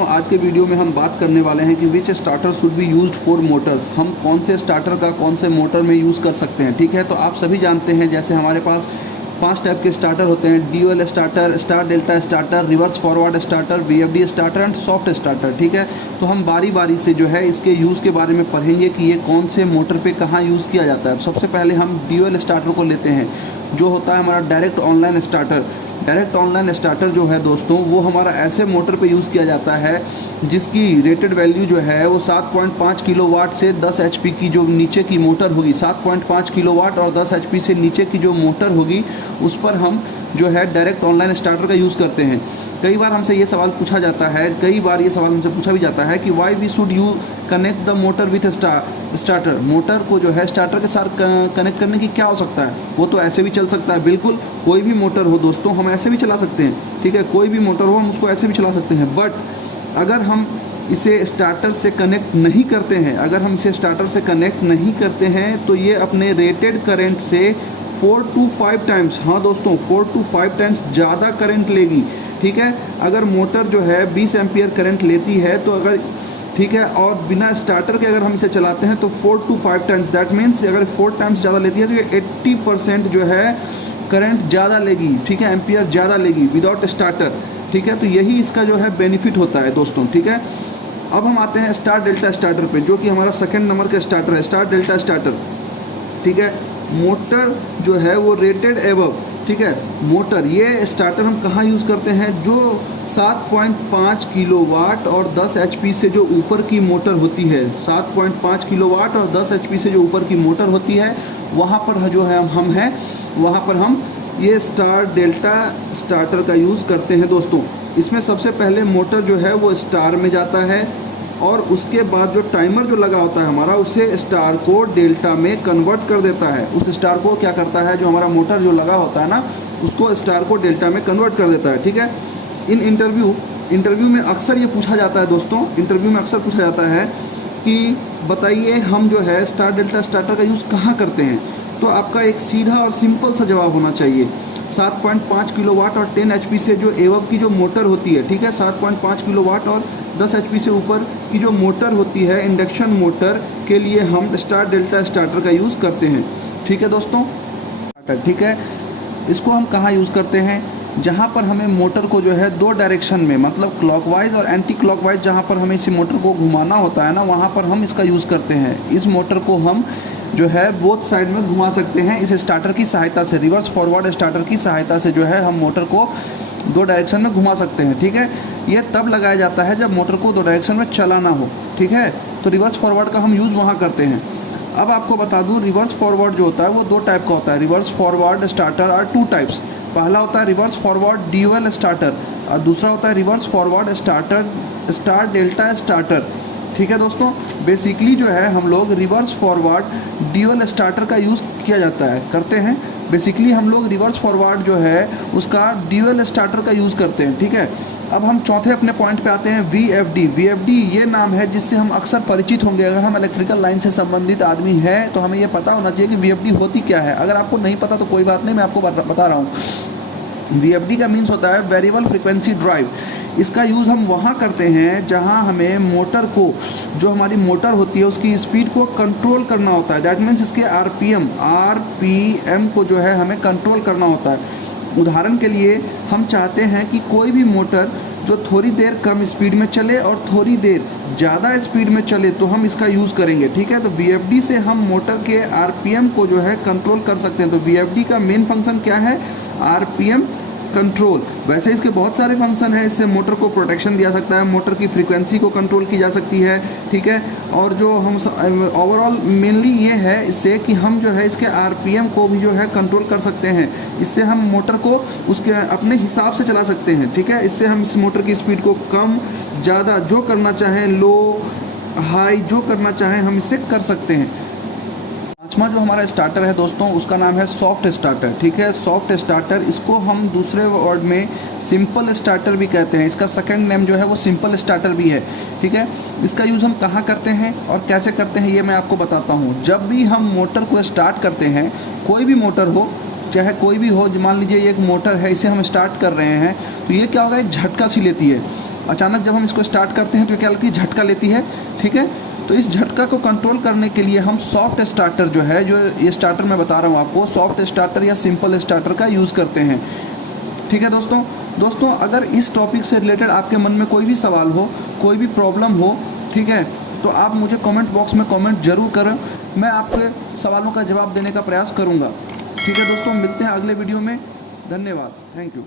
दोस्तों, आज के वीडियो में हम बात करने वाले हैं कि which starter should be used for motors. हम कौन से स्टार्टर का कौन से मोटर में यूज़ कर सकते हैं। ठीक है, तो आप सभी जानते हैं जैसे हमारे पास 5 टाइप के स्टार्टर होते हैं, dual starter, star delta starter, reverse forward starter, VFD starter and soft starter. ठीक है, तो हम बारी बारी से जो है इसके यूज़ के बारे में पढ़ेंगे कि ये कौन से मोटर पे कहाँ यूज़ किया जाता है। सबसे पहले हम ड्यूअल स्टार्टर को लेते हैं, जो होता है हमारा direct online starter. Direct online starter जो है दोस्तों, वो हमारा ऐसे मोटर पे यूज़ किया जाता है जिसकी रेटेड वैल्यू जो है वो 7.5 किलोवाट से 10 एचपी की जो नीचे की मोटर होगी, 7.5 किलोवाट और 10 एचपी से नीचे की जो मोटर होगी उस पर हम जो है डायरेक्ट ऑनलाइन स्टार्टर का यूज़ करते हैं। कई बार हमसे ये सवाल पूछा जाता है, कई बार ये सवाल हमसे पूछा भी जाता है कि why we should you connect the motor with starter. Motor को जो है स्टार्टर के साथ कनेक्ट करने की क्या आवश्यकता है, वो तो ऐसे भी चल सकता है। बिल्कुल, कोई भी मोटर हो दोस्तों हम ऐसे भी चला सकते हैं। ठीक है, कोई भी मोटर हो हम उसको ऐसे भी चला सकते हैं। बट अगर हम इसे स्टार्टर से कनेक्ट नहीं करते हैं, अगर हम इसे स्टार्टर से कनेक्ट नहीं करते हैं तो ये अपने रेटेड करंट से 4 to 5 टाइम्स, हाँ दोस्तों 4 to 5 टाइम्स ज़्यादा करंट लेगी। ठीक है, अगर मोटर जो है 20 एम्पियर करंट लेती है तो अगर, ठीक है, और बिना स्टार्टर के अगर हम इसे चलाते हैं तो 4 to 5 टाइम्स, दैट मीन्स अगर 4 टाइम्स ज़्यादा लेती है तो ये 80% जो है करंट ज़्यादा लेगी। ठीक है, एम्पियर ज़्यादा लेगी विदाउट स्टार्टर। ठीक है, तो यही इसका जो है बेनिफिट होता है दोस्तों। ठीक है, अब हम आते हैं स्टार डेल्टा स्टार्टर पे, जो कि हमारा सेकंड नंबर का स्टार्टर है, स्टार डेल्टा स्टार्टर। ठीक है, मोटर जो है वो रेटेड एबव, ठीक है, मोटर, ये स्टार्टर हम कहाँ यूज़ करते हैं, जो 7.5 किलोवाट और 10 एचपी से जो ऊपर की मोटर होती है, 7.5 किलोवाट और 10 एचपी से जो ऊपर की मोटर होती है, वहाँ पर जो है हम हैं, वहाँ पर हम ये स्टार डेल्टा स्टार्टर का यूज़ करते हैं दोस्तों। इसमें सबसे पहले मोटर जो है वो स्टार में जाता है और उसके बाद जो टाइमर जो लगा होता है हमारा, उसे स्टार को डेल्टा में कन्वर्ट कर देता है। उस स्टार को क्या करता है, जो हमारा मोटर जो लगा होता है ना, उसको स्टार को डेल्टा में कन्वर्ट कर देता है। ठीक है, इन इंटरव्यू में अक्सर ये पूछा जाता है दोस्तों, इंटरव्यू में अक्सर पूछा जाता है कि बताइए हम जो है स्टार डेल्टा स्टार्टर का यूज़ कहाँ करते हैं। तो आपका एक सीधा और सिंपल सा जवाब होना चाहिए, 7.5 किलोवाट और 10 एचपी से जो एवब की जो मोटर होती है, ठीक है, 7.5 किलोवाट और 10 एचपी से ऊपर की जो मोटर होती है इंडक्शन मोटर के लिए हम स्टार डेल्टा स्टार्टर का यूज़ करते हैं। ठीक है दोस्तों, ठीक है, इसको हम कहाँ यूज़ करते हैं, जहाँ पर हमें मोटर को जो है 2 डायरेक्शन में, मतलब क्लॉकवाइज और एंटी क्लॉकवाइज, जहाँ पर हमें इसी मोटर को घुमाना होता है ना, वहाँ पर हम इसका यूज़ करते हैं। इस मोटर को हम जो है बोथ साइड में घुमा सकते हैं इस स्टार्टर की सहायता से, रिवर्स फॉरवर्ड स्टार्टर की सहायता से जो है हम मोटर को 2 डायरेक्शन में घुमा सकते हैं। ठीक है, ये तब लगाया जाता है जब मोटर को 2 डायरेक्शन में चलाना हो। ठीक है, तो रिवर्स फॉरवर्ड का हम यूज़ वहाँ करते हैं। अब आपको बता दूँ, रिवर्स फॉरवर्ड जो होता है वो 2 टाइप का होता है। Reverse forward starter are 2 types. पहला होता है रिवर्स फॉरवर्ड ड्यूअल स्टार्टर और दूसरा होता है reverse forward starter star delta starter. ठीक है दोस्तों, बेसिकली जो है हम लोग रिवर्स फॉरवर्ड ड्यूअल स्टार्टर का यूज़ किया जाता है, करते हैं। बेसिकली हम लोग रिवर्स फॉरवर्ड जो है उसका ड्यूअल स्टार्टर का यूज़ करते हैं। ठीक है, अब हम चौथे अपने पॉइंट पे आते हैं, वीएफडी। वीएफडी ये नाम है जिससे हम अक्सर परिचित होंगे। अगर हम इलेक्ट्रिकल लाइन से संबंधित आदमी हैं तो हमें ये पता होना चाहिए कि वीएफडी होती क्या है। अगर आपको नहीं पता तो कोई बात नहीं, मैं आपको बता रहा हूँ। वीएफडी का मीन्स होता है वेरिएबल फ्रीक्वेंसी ड्राइव। इसका यूज़ हम वहाँ करते हैं जहाँ हमें मोटर को, जो हमारी मोटर होती है उसकी स्पीड को कंट्रोल करना होता है। दैट मीन्स इसके आरपीएम को जो है हमें कंट्रोल करना होता है। उदाहरण के लिए हम चाहते हैं कि कोई भी मोटर जो थोड़ी देर कम स्पीड में चले और थोड़ी देर ज़्यादा स्पीड में चले तो हम इसका यूज़ करेंगे। ठीक है, तो वीएफडी से हम मोटर के आरपीएम को जो है कंट्रोल कर सकते हैं। तो वीएफडी का मेन फंक्शन क्या है, आरपीएम कंट्रोल। वैसे इसके बहुत सारे फंक्शन है, इससे मोटर को प्रोटेक्शन दिया सकता है, मोटर की फ्रीक्वेंसी को कंट्रोल की जा सकती है। ठीक है, और जो हम ओवरऑल मेनली ये है इससे कि हम जो है इसके आरपीएम को भी जो है कंट्रोल कर सकते हैं। इससे हम मोटर को उसके अपने हिसाब से चला सकते हैं। ठीक है, इससे हम इस मोटर की स्पीड को कम ज़्यादा जो करना चाहें, लो हाई जो करना चाहें हम इससे कर सकते हैं। पाँचवा जो हमारा स्टार्टर है दोस्तों उसका नाम है सॉफ्ट स्टार्टर। ठीक है, सॉफ्ट स्टार्टर, इसको हम दूसरे वर्ड में सिंपल स्टार्टर भी कहते हैं। इसका सेकंड नेम जो है वो सिंपल स्टार्टर भी है। ठीक है, इसका यूज़ हम कहाँ करते हैं और कैसे करते हैं ये मैं आपको बताता हूँ। जब भी हम मोटर को स्टार्ट करते हैं, कोई भी मोटर हो, चाहे कोई भी हो, मान लीजिए ये एक मोटर है, इसे हम स्टार्ट कर रहे हैं तो ये क्या होगा, एक झटका सी लेती है। अचानक जब हम इसको स्टार्ट करते हैं तो क्या लगती है, झटका लेती है, ठीक है। तो इस झटका को कंट्रोल करने के लिए हम सॉफ्ट स्टार्टर जो है, जो ये स्टार्टर मैं बता रहा हूँ आपको, सॉफ्ट स्टार्टर या सिंपल स्टार्टर का यूज़ करते हैं, ठीक है दोस्तों अगर इस टॉपिक से रिलेटेड आपके मन में कोई भी सवाल हो, कोई भी प्रॉब्लम हो, ठीक है, तो आप मुझे कमेंट बॉक्स में कमेंट जरूर करें, मैं आपके सवालों का जवाब देने का प्रयास करूँगा, ठीक है दोस्तों। मिलते हैं अगले वीडियो में, धन्यवाद, थैंक यू।